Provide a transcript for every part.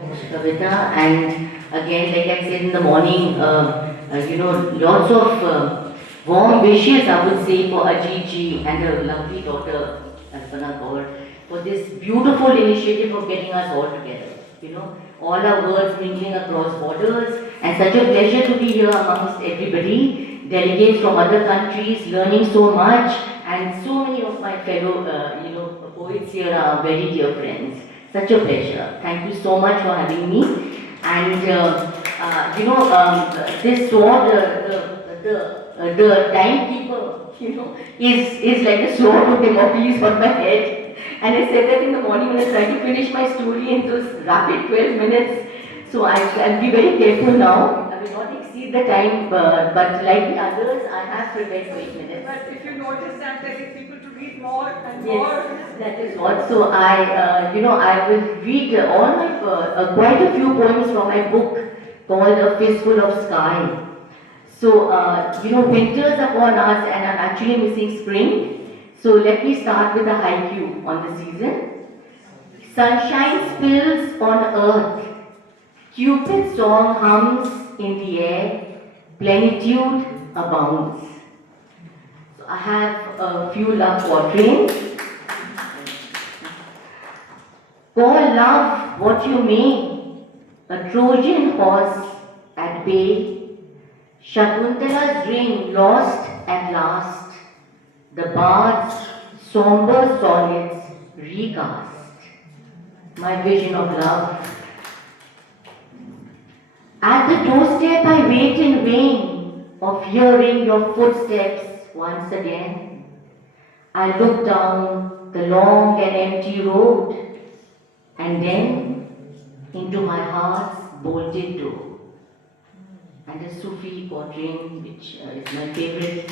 Kavita, and again, like I said in the morning, lots of warm wishes, I would say, for Ajit and her lovely daughter, Alpana Kaur, for this beautiful initiative of getting us all together. All our words mingling across borders, and such a pleasure to be here amongst everybody, delegates from other countries, learning so much, and so many of my fellow, poets here are very dear friends. Such a pleasure. Thank you so much for having me. And this sword, the timekeeper, is like a sword of Democles on my head. And I said that in the morning when I tried to finish my story in those rapid 12 minutes. So I'll be very careful now. I will not exceed the time, but like the others, I have prepared for 8 minutes. But if you notice, I'm telling people to read more and Yes, more. that is what. So I will read all my quite a few poems from my book called A Fistful of Sky. So winter's upon us, and I'm actually missing spring. So let me start with a haiku on the season. Sunshine spills on earth. Cupid's song hums in the air. Plenitude abounds. So I have a few love quatrains. Call love what you may, a Trojan horse at bay, Shakuntala's ring lost at last, the bard's somber sonnets recast. My vision of love. At the doorstep I wait in vain of hearing your footsteps once again. I look down the long and empty road, and then into my heart's bolted door. And a Sufi quatrain, which is my favorite.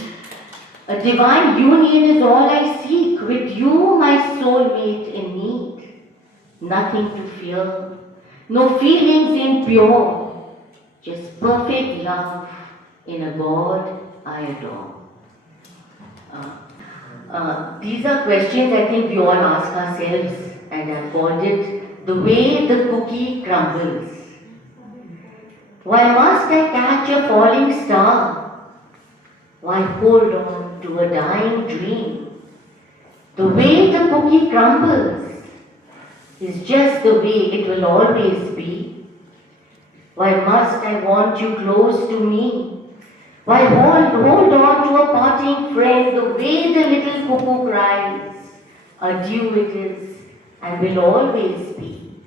A divine union is all I seek, with you, my soulmate in need. Nothing to fear, no feelings impure, just perfect love in a God I adore. These are questions I think we all ask ourselves, and I've called it the way the cookie crumbles. Why must I catch a falling star? Why hold on to a dying dream? The way the cookie crumbles is just the way it will always be. Why must I want you close to me? Why hold on to a parting friend the way the little cuckoo cries? Adieu it is and will always be.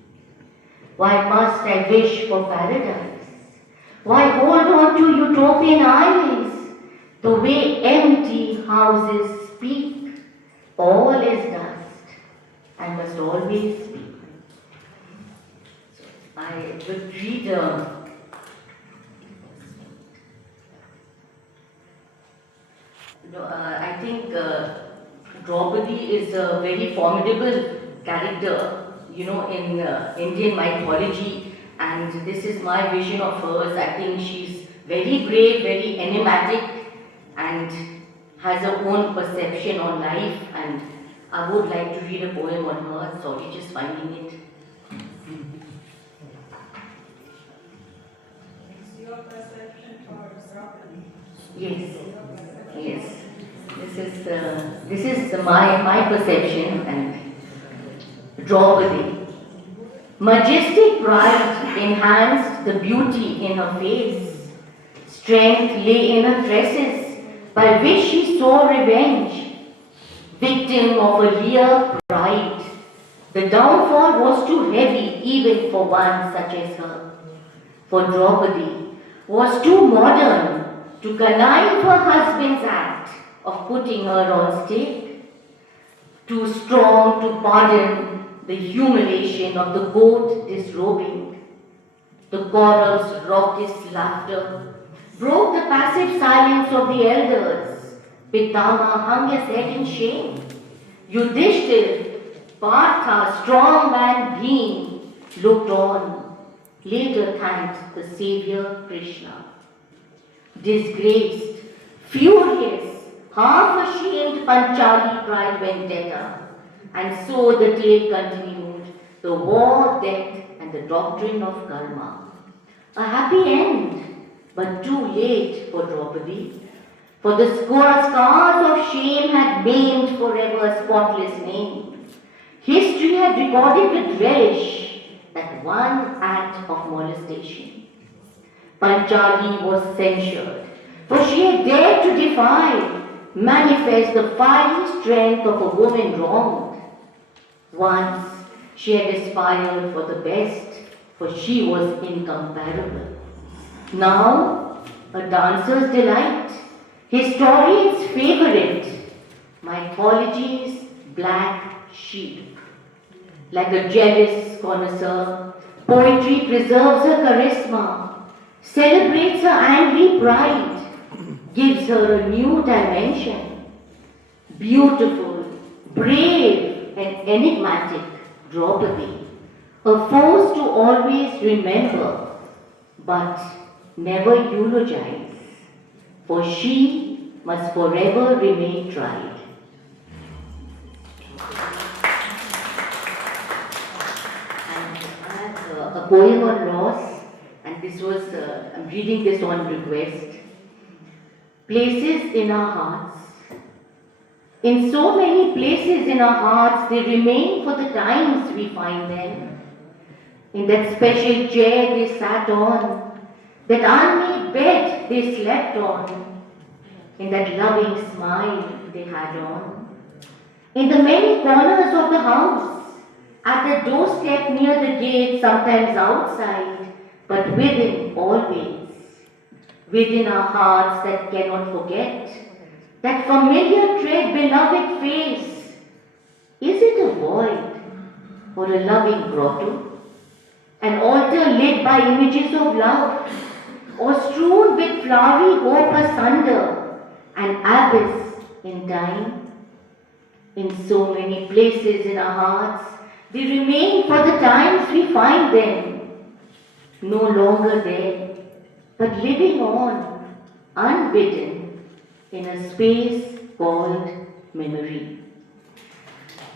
Why must I wish for paradise? Why hold on to utopian eyes the way empty houses speak? All is dust and must always be. I would read I think Draupadi is a very formidable character, in Indian mythology, and this is my vision of hers. I think she's very brave, very enigmatic, and has her own perception on life, and I would like to read a poem on her. Sorry, just finding it. It's your perception towards Draupadi. Yes, yes. This is my perception and Draupadi. Majestic pride enhanced the beauty in her face. Strength lay in her tresses, by which she saw revenge. Victim of a leer pride, the downfall was too heavy even for one such as her. For Draupadi was too modern to connive her husband's act of putting her on stake, too strong to pardon the humiliation of the goat disrobing. The chorus raucous laughter broke the passive silence of the elders. Pitama hung his head in shame. Yudhishthir, Partha, strong man Bhim, looked on, later thanked the Saviour Krishna. Disgraced, furious, half-ashamed Panchali cried vendetta, and so the tale continued, the war, death, and and the doctrine of karma. A happy end, but too late for Draupadi, for the scars of shame had maimed forever a spotless name. History had recorded with relish that one act of molestation. Panchali was censured, for she had dared to defy, manifest the fiery strength of a woman wronged. Once she had aspired for the best, for she was incomparable. Now, a dancer's delight, historian's favorite, mythology's black sheep. Like a jealous connoisseur, poetry preserves her charisma, celebrates her angry pride, gives her a new dimension. Beautiful, brave, and enigmatic Draupadi, a force to always remember, but never eulogize, for she must forever remain tried. And I have a poem on loss, and this was, I'm reading this on request. Places in our hearts. In so many places in our hearts, they remain for the times we find them. In that special chair they sat on, that unmade bed they slept on, in that loving smile they had on. In the many corners of the house, at the doorstep near the gate, sometimes outside, but within always. Within our hearts that cannot forget, that familiar tread, beloved face. Is it a void or a loving grotto? An altar lit by images of love, or strewn with flowery hope asunder, an abyss in time? In so many places in our hearts, they remain for the times we find them, no longer there, but living on, unbidden, in a space called memory.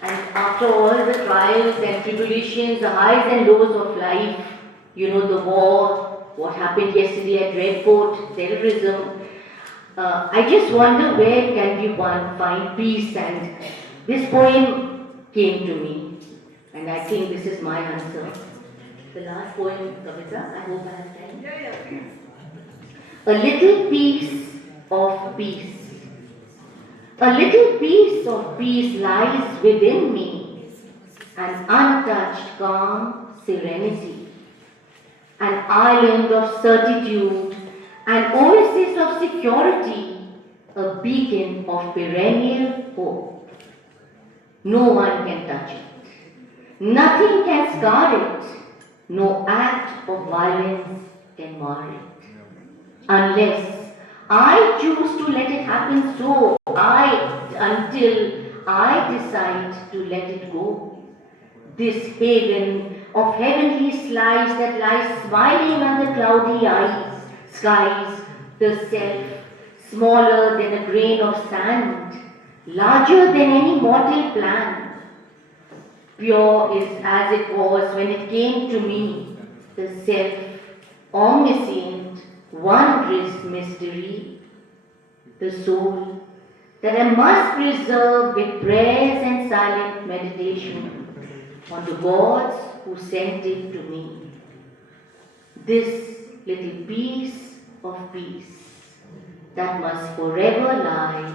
And after all the trials and tribulations, the highs and lows of life, the war, what happened yesterday at Red Fort, terrorism, I just wonder where can we find peace, and this poem came to me, and I think this is my answer. The last poem, Kavita, I hope I have time. Yeah, please. A little piece of peace. A little piece of peace lies within me, an untouched calm serenity, an island of certitude, an oasis of security, a beacon of perennial hope. No one can touch it. Nothing can scar it. No act of violence can mar it. Unless I choose to let it happen so, until I decide to let it go. This haven of heavenly slice that lies smiling under cloudy skies, the self, smaller than a grain of sand, larger than any mortal plan. Pure is as it was when it came to me, the self, omniscient, wondrous mystery, the soul that I must preserve with prayers and silent meditation on the gods who sent it to me. This little piece of peace that must forever lie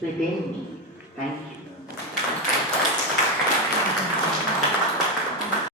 within me. Thank you.